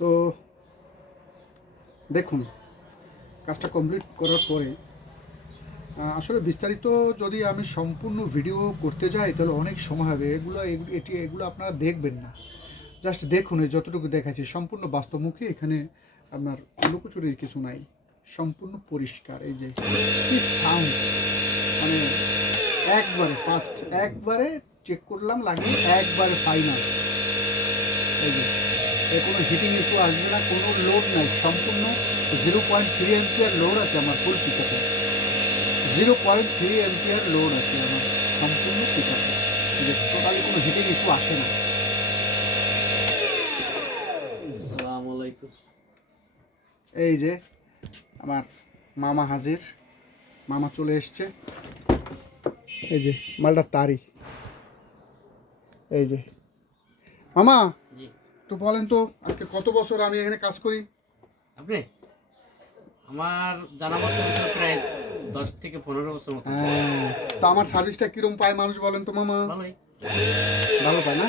তো দেখুন, কাজটা কমপ্লিট করার পরে আসলে বিস্তারিত যদি আমি সম্পূর্ণ ভিডিও করতে যাই তাহলে অনেক সময় হবে। এগুলো আপনারা দেখবেন না, জাস্ট দেখুন। এই যতটুকু দেখাচ্ছি সম্পূর্ণ বাস্তবমুখী, এখানে আপনার লুকোচুরির কিছু নাই, সম্পূর্ণ পরিষ্কার। এই যে কি সাউন্ড, মানে একবারে ফার্স্ট, একবারে চেক করলাম লাগিয়ে একবারে ফাইনাল। এই যে এর কোনো হিটিং ইস্যু আসবে না, কোনো লোড নাই, সম্পূর্ণ 0.3 এম্পিয়ার লোড আছে আমার ফুল পিকআপে। 0.3 এম্পিয়ার লোড আছে আমার সম্পূর্ণ পিকআপে, যে টোটালি কোনো হিটিং ইস্যু আসে না। আসসালামু আলাইকুম। এই যে আমার মামা হাজির, মামা চলে এসছে। এই যে মালটা তারি। এই যে মামা, জি, একটু বলেন তো আজকে কত বছর আমি এখানে কাজ করি? আপনি আমার জানা মতো তো প্রায় 10 থেকে 15 বছর মতো। হ্যাঁ, তো আমার সার্ভিসটা কিরম পায় মানুষ বলেন তো মামা? ভালোই। ভালো পায় না?